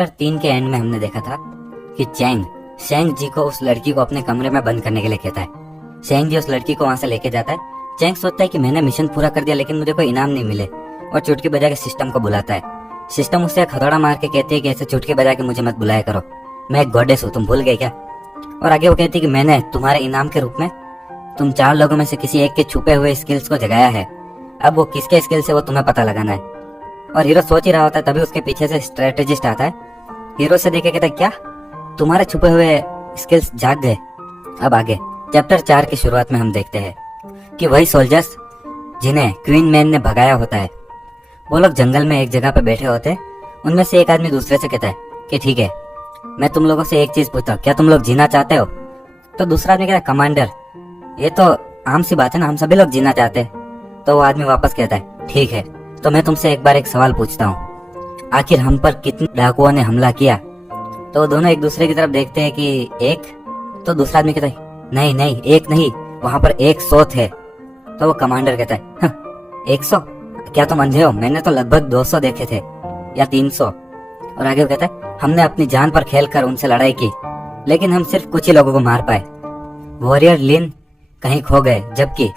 Chapter 3 के and में हमने देखा था कि चैंग जी को उस लड़की को अपने कमरे में बंद करने के लिए कहता है। चैंग जी उस लड़की को वहां से लेके जाता है। चैंग सोचता है कि मैंने मिशन पूरा कर दिया लेकिन मुझे कोई इनाम नहीं मिले, और चुटकी बजा के सिस्टम को बुलाता है। सिस्टम उससे हथौड़ा मार के कहती है कि ऐसे चुटकी बजा के मुझे मत बुलाया करो, मैं एक गॉडेस हूँ, तुम भूल गए क्या। और आगे वो कहती है कि मैंने तुम्हारे इनाम के रूप में तुम 4 लोगों में से किसी एक के छुपे हुए स्किल्स को जगाया है। अब वो किसके स्किल्स है वो तुम्हें पता लगाना है। और हीरो सोच ही रहा होता है, तभी उसके पीछे से स्ट्रेटेजिस्ट आता है। हीरो से देखे कहता है क्या तुम्हारे छुपे हुए स्किल्स जाग गए। अब आगे चैप्टर 4 की शुरुआत में हम देखते हैं कि वही सोल्जर्स जिन्हें क्वीन मैन ने भगाया होता है, वो लोग जंगल में एक जगह पे बैठे होते हैं। उनमें से एक आदमी दूसरे से कहता है कि ठीक है, मैं तुम लोगों से एक चीज पूछता हूँ, क्या तुम लोग जीना चाहते हो। तो दूसरा आदमी कहता है कमांडर, ये तो आम सी बात है ना, हम सभी लोग जीना चाहते हैं। तो वो आदमी वापस कहता है ठीक है, तो मैं तुमसे एक बार एक सवाल पूछता हूँ, आखिर हम पर कितने डाकुओं ने हमला किया। तो दोनों एक दूसरे की तरफ देखते हैं कि एक। तो दूसरा आदमी कहता है नहीं नहीं, एक नहीं, वहां पर 100 थे। तो वो कमांडर कहता है 100, क्या तुम अंधे हो, मैंने तो लगभग 200 देखे थे या 300। और आगे वो कहता है हमने अपनी जान पर खेलकर उनसे लड़ाई की, लेकिन हम सिर्फ कुछ ही लोगों को मार पाए। वॉरियर लिन कहीं खो गए, जबकि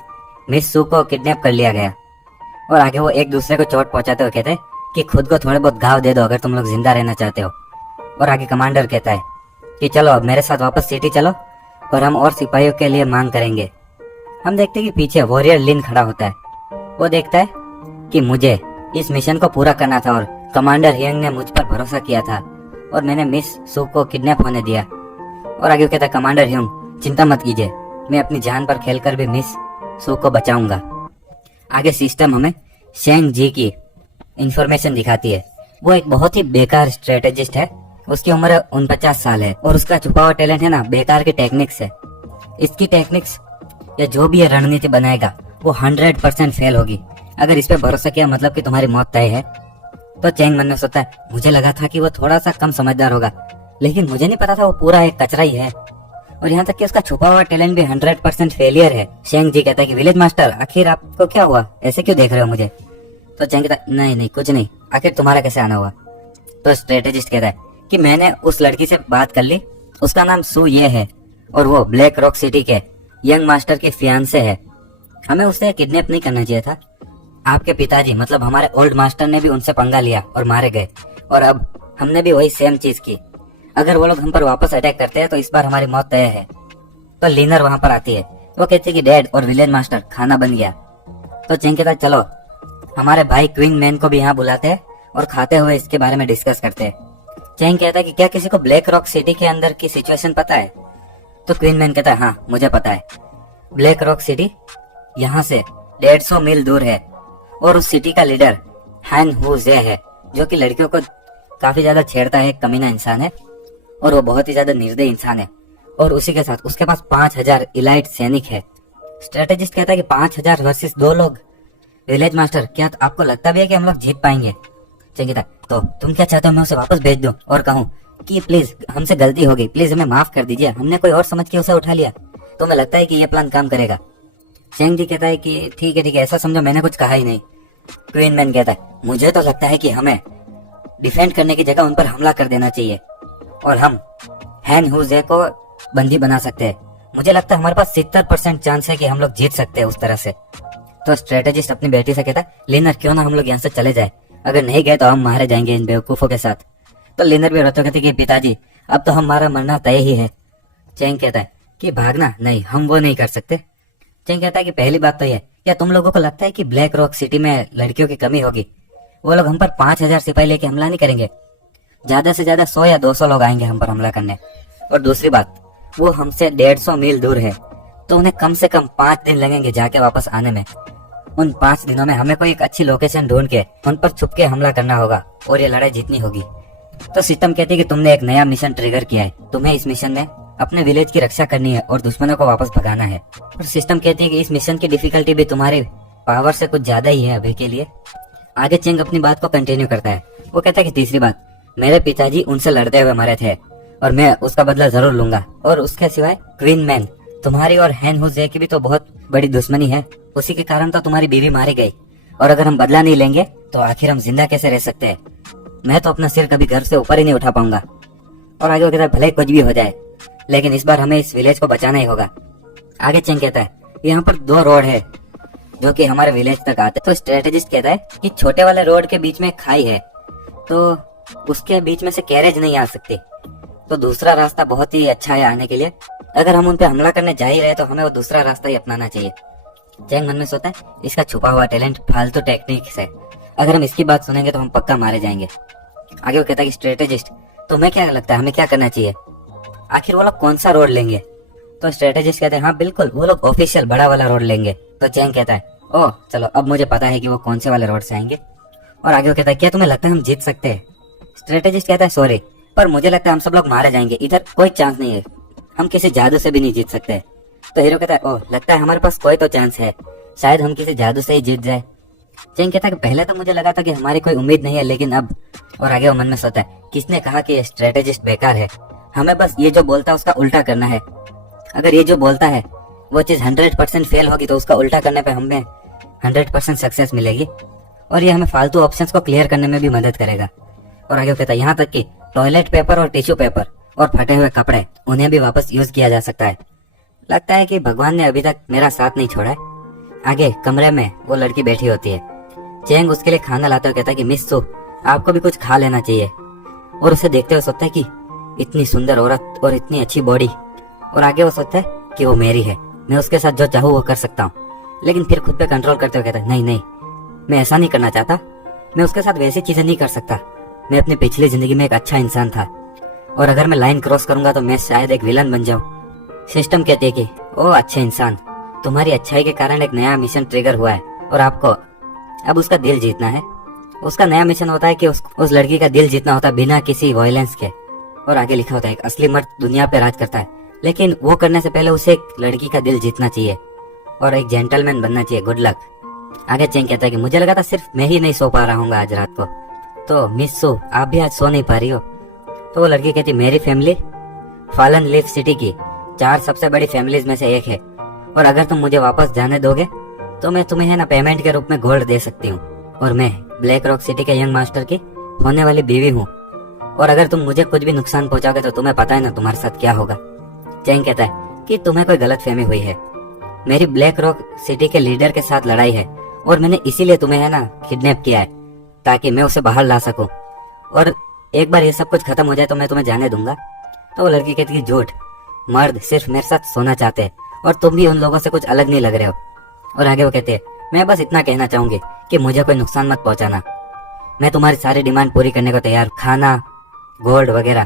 मिस सू को किडनैप कर लिया गया। और आगे वो एक दूसरे को चोट पहुंचाते हुए कहते हैं कि खुद को थोड़े बहुत घाव दे दो अगर तुम लोग जिंदा रहना चाहते हो। और आगे कमांडर कहता है कि चलो अब मेरे साथ वापस सिटी चलो और हम और सिपाहियों के लिए मांग करेंगे। हम देखते हैं कि पीछे वॉरियर लिन खड़ा होता है। वो देखता है कि मुझे इस मिशन को पूरा करना था और कमांडर हियंग ने मुझ पर भरोसा किया था और मैंने मिस सू को किडनैप होने दिया। और आगे कहता है कमांडर हियंग चिंता मत कीजिए, मैं अपनी जान पर खेलकर भी मिस सू को बचाऊंगा। आगे सिस्टम हमें शेंग जी की इंफॉर्मेशन दिखाती है। वो एक बहुत ही बेकार स्ट्रेटेजिस्ट है, उसकी उम्र 49 साल है और उसका छुपा हुआ टैलेंट है ना बेकार की टेक्निक्स है। इसकी टेक्निक्स या जो भी ये रणनीति बनाएगा वो 100% फेल होगी। अगर इस पे भरोसा किया मतलब कि तुम्हारी मौत तय है। तो चैंग मन में सोचता है मुझे लगा था कि वो थोड़ा सा कम समझदार होगा, लेकिन मुझे नहीं पता था वो पूरा एक कचरा ही है। और यहाँ तक कि उसका छुपा हुआ टैलेंट भी 100% फेलियर है। शेंग जी कहता है कि विलेज मास्टर आखिर आपको क्या हुआ, ऐसे क्यों देख रहे हो मुझे। तो चैंग कहता है नहीं नहीं कुछ नहीं, आखिर तुम्हारा कैसे आना हुआ। तो स्ट्रेटेजिस्ट कहता है कि मैंने उस लड़की से बात कर ली, उसका नाम सू ये है और वो ब्लैक रॉक सिटी के यंग मास्टर के फियांसे है। हमें उसे किडनैप नहीं करना चाहिए था। आपके पिताजी मतलब हमारे ओल्ड मास्टर ने भी उनसे पंगा लिया और मारे गए, और अब हमने भी वही सेम चीज की। अगर वो लोग हम पर वापस अटैक करते हैं तो इस बार हमारी मौत तय है। तो लीनर वहां पर आती है। वो कहती है कि डैड और विलेज मास्टर खाना बन गया। तो चैंग कहता है चलो हमारे भाई क्वीन मैन को भी यहाँ बुलाते हैं और खाते हुए इसके बारे में डिस्कस करते हैं। चैंग कहता है कि क्या किसी को ब्लैक रॉक सिटी के अंदर की सिचुएशन पता है। तो क्वीन मैन कहता है हाँ मुझे पता है, ब्लैक रॉक सिटी यहाँ से 150 मील दूर है और उस सिटी का लीडर हैन हू जे है, जो कि लड़कियों को काफी ज्यादा छेड़ता है, कमीना इंसान है और वो बहुत ही ज्यादा निर्दयी इंसान है। और उसी के साथ उसके पास 5000 इलाइट सैनिक है। स्ट्रेटेजिस्ट कहता है कि 5000 वर्सेस 2 लोग। विलेज मास्टर क्या आपको लगता भी है कि हम लोग जीत पाएंगे। चंगिता तो तुम क्या चाहते हो, मैं उसे वापस भेज दूं और कहूं कि प्लीज हमसे गलती हो गई, प्लीज हमें माफ कर दीजिए, हमने कोई और समझ के उसे उठा लिया। तो मैं लगता है कि ये प्लान काम करेगा। चैंग जी कहता है कि ठीक है ऐसा समझो, मैंने कुछ कहा ही नहीं। क्वीन मैन कहता है मुझे तो लगता है कि हमें डिफेंड करने की जगह उन पर हमला कर देना चाहिए और हम हैन हुजे को बंदी बना सकते हैं। मुझे लगता है हमारे पास 70% चांस है कि हम लोग जीत सकते हैं उस तरह से। तो स्ट्रेटेजिस्ट अपनी बेटी से कहता है लिनर क्यों ना हम लोग यहाँ से चले जाए, अगर नहीं गए तो हम मारे जाएंगे इन बेवकूफों के साथ। तो लिनर भी रोते कहती कि पिताजी अब तो हमारा मरना तय ही है। चैंग कहता है कि भागना नहीं, हम वो नहीं कर सकते। चैंग कहता है कि पहली बात तो ये, क्या तुम लोगों को लगता है कि ब्लैक रॉक सिटी में लड़कियों की कमी होगी। वो लोग हम पर 5000 सिपाही लेके हमला नहीं करेंगे, ज्यादा से ज्यादा 100 या 200 लोग आएंगे हम पर हमला करने। और दूसरी बात, वो हमसे 150 मील दूर है, तो उन्हें कम से कम 5 दिन लगेंगे जाके वापस आने में। उन 5 दिनों में हमें कोई एक अच्छी लोकेशन ढूंढ के उन पर छुप के हमला करना होगा और ये लड़ाई जीतनी होगी। तो सिस्टम कहती है कि तुमने एक नया मिशन ट्रिगर किया है, तुम्हें इस मिशन में अपने विलेज की रक्षा करनी है और दुश्मनों को वापस भगाना है। और सिस्टम कहती है कि इस मिशन की डिफिकल्टी भी तुम्हारी पावर से कुछ ज्यादा ही है अभी के लिए। आगे चैंग अपनी बात को कंटिन्यू करता है। वो कहता है कि तीसरी बात, मेरे पिताजी उनसे लड़ते हुए मरे थे और मैं उसका बदला जरूर लूंगा। और उसके सिवाय क्वीन मैन तुम्हारी और हैन हुजे की भी तो बहुत बड़ी दुश्मनी है, उसी के कारण तो तुम्हारी बीवी मारी गई। और अगर हम बदला नहीं लेंगे तो आखिर हम जिंदा कैसे रह सकते हैं। मैं तो अपना सिर कभी घर से ऊपर ही नहीं उठा पाऊंगा। और आगे वो कहता है भले कुछ भी हो जाए, लेकिन इस बार हमें इस विलेज को बचाना ही होगा। आगे चेंग कहता है यहाँ पर 2 रोड है जो कि हमारे विलेज तक आते हैं। तो स्ट्रेटेजिस्ट कहता है कि छोटे वाले रोड के बीच में एक खाई है, तो उसके बीच में से कैरेज नहीं आ सकती, तो दूसरा रास्ता बहुत ही अच्छा है आने के लिए। अगर हम उन पे हमला करने जा ही रहे तो हमें वो दूसरा रास्ता ही अपनाना चाहिए। चेंग मन में सोचता है इसका छुपा हुआ टैलेंट फालतू टेक्निक्स है, अगर हम इसकी बात सुनेंगे तो हम पक्का मारे जाएंगे। आगे वो कहता है कि स्ट्रेटेजिस्ट तुम्हें क्या लगता है हमें क्या करना चाहिए, आखिर वो लोग कौन सा रोड लेंगे। तो स्ट्रेटेजिस्ट कहते हैं हाँ बिल्कुल वो लोग ऑफिशियल बड़ा वाला रोड लेंगे। तो चेंग कहता है ओह चलो अब मुझे पता है कि वो कौन से वाले रोड से आएंगे। और आगे वो कहता है क्या तुम्हें लगता है हम जीत सकते हैं। स्ट्रेटेजिस्ट कहता है सॉरी पर मुझे लगता है हम सब लोग मारे जाएंगे, इधर कोई चांस नहीं है, हम किसी जादू से भी नहीं जीत सकते। तो हीरो कहता है ओह लगता है हमारे पास कोई तो चांस है, शायद हम किसी जादू से ही जीत जाए। चेंग कहता है कि पहले तो मुझे लगा था कि हमारी कोई उम्मीद नहीं है, लेकिन अब। और आगे वो मन में सोचता है किसने कहा कि ये स्ट्रेटेजिस्ट बेकार है, हमें बस ये जो बोलता है उसका उल्टा करना है। अगर ये जो बोलता है वो चीज 100% फेल होगी तो उसका उल्टा करने पे हमें 100% सक्सेस मिलेगी, और ये हमें फालतू ऑप्शंस को क्लियर करने में भी मदद करेगा। और आगे वो कहता है यहाँ तक कि टॉयलेट पेपर और टिश्यू पेपर और फटे हुए कपड़े उन्हें भी वापस यूज किया जा सकता है। लगता है कि भगवान ने अभी तक मेरा साथ नहीं छोड़ा है। आगे कमरे में वो लड़की बैठी होती है, चेंग उसके लिए खाना लाते हुए कहता है कि मिस सू आपको भी कुछ खा लेना चाहिए। और उसे देखते हुए सोचता है कि इतनी सुंदर औरत और इतनी अच्छी बॉडी, और आगे वो सोचता है कि वो मेरी है, मैं उसके साथ जो चाहूँ वो कर सकता हूँ। लेकिन फिर खुद पे कंट्रोल करते हुए कहता है नहीं नहीं मैं ऐसा नहीं करना चाहता, मैं उसके साथ वैसी चीजें नहीं कर सकता, मैं अपनी पिछली जिंदगी में एक अच्छा इंसान था, और अगर मैं लाइन क्रॉस करूंगा तो मैं शायद एक विलन बन जाऊं। सिस्टम कहती है कि ओ अच्छे इंसान तुम्हारी अच्छाई के कारण एक नया मिशन ट्रिगर हुआ है और आपको अब उसका दिल जीतना है। उसका नया मिशन होता है कि उस लड़की का दिल जीतना होता है बिना किसी वायलेंस के। और आगे लिखा होता है एक असली मर्द दुनिया पे राज करता है, लेकिन वो करने से पहले उसे एक लड़की का दिल जीतना चाहिए और एक जेंटलमैन बनना चाहिए। Good luck. आगे चेंग कहता है कि मुझे लगा था सिर्फ मैं ही नहीं सो पा रहा हूँ आज रात को, तो मिस सू आप भी आज सो नहीं पा रही हो। तो वो लड़की कहती मेरी फैमिली फॉलन लीफ सिटी की 4 सबसे बड़ी फैमिलीज में से एक है, और अगर तुम मुझे वापस जाने दोगे तो मैं तुम्हें है ना पेमेंट के रूप में गोल्ड दे सकती हूँ, और मैं ब्लैक रॉक सिटी के यंग मास्टर की होने वाली बीवी हूँ, और अगर तुम मुझे कुछ भी नुकसान पहुंचाओगे तो तुम्हें पता है ना तुम्हारे साथ क्या होगा। चेंग कहता है कि तुम्हें कोई गलत फहमी हुई है, मेरी ब्लैक रॉक सिटी के लीडर के साथ लड़ाई है और मैंने इसीलिए तुम्हें है ना किडनैप किया है ताकि मैं उसे बाहर ला सकूं, और एक बार ये सब कुछ खत्म हो जाए तो मैं तुम्हें जाने दूंगा। तो वो लड़की कहती है झूठ, मर्द सिर्फ मेरे साथ सोना चाहते हैं और तुम भी उन लोगों से कुछ अलग नहीं लग रहे हो। और आगे वो कहते हैं मैं बस इतना कहना चाहूंगी कि मुझे कोई नुकसान मत पहुंचाना, मैं तुम्हारी सारी डिमांड पूरी करने को तैयार, खाना गोल्ड वगैरह।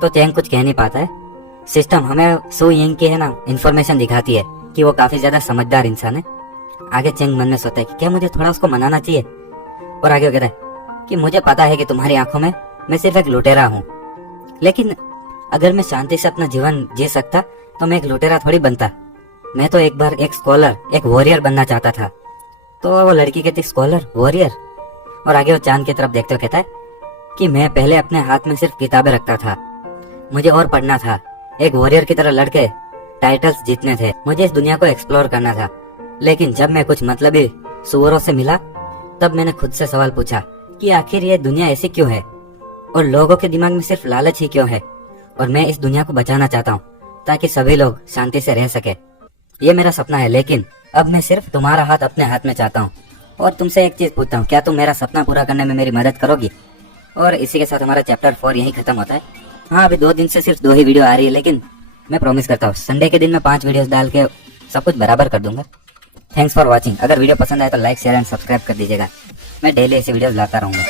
तो चेंग कुछ कह नहीं पाता है। सिस्टम हमें सू यिंग की है ना इन्फॉर्मेशन दिखाती है कि वो काफी ज्यादा समझदार इंसान है। आगे चेंग मन में सोचता है कि क्या मुझे थोड़ा उसको मनाना चाहिए। और आगे वो कहता है कि मुझे पता है कि तुम्हारी आंखों में मैं सिर्फ एक लुटेरा हूँ, लेकिन अगर मैं शांति से अपना जीवन जी सकता तो मैं एक लुटेरा थोड़ी बनता, मैं तो एक बार एक स्कॉलर एक वॉरियर बनना चाहता था। तो वो लड़की कहती स्कॉलर वॉरियर। और आगे वो चांद की तरफ देखते हुए कहता है कि मैं पहले अपने हाथ में सिर्फ किताबें रखता था, मुझे और पढ़ना था, एक वॉरियर की तरह लड़के टाइटल्स जीतने थे, मुझे इस दुनिया को एक्सप्लोर करना था। लेकिन जब मैं कुछ मतलबी सुअरों से मिला तब मैंने खुद से सवाल पूछा कि आखिर ये दुनिया ऐसी क्यों है और लोगों के दिमाग में सिर्फ लालच ही क्यों है, और मैं इस दुनिया को बचाना चाहता हूँ ताकि सभी लोग शांति से रह सके। ये मेरा सपना है, लेकिन अब मैं सिर्फ तुम्हारा हाथ अपने हाथ में चाहता हूँ। और तुमसे एक चीज पूछता हूँ, क्या तुम मेरा सपना पूरा करने में मेरी मदद करोगी? और इसी के साथ हमारा चैप्टर 4 यहीं खत्म होता है। हाँ अभी 2 दिन से सिर्फ 2 ही वीडियो आ रही है, लेकिन मैं प्रॉमिस करता हूँ संडे के दिन मैं 5 वीडियोस डाल के सब कुछ बराबर कर दूंगा। Thanks for watching. अगर वीडियो पसंद आए तो लाइक शेयर एंड सब्सक्राइब कर दीजिएगा, मैं डेली ऐसी वीडियोस लाता रहूंगा।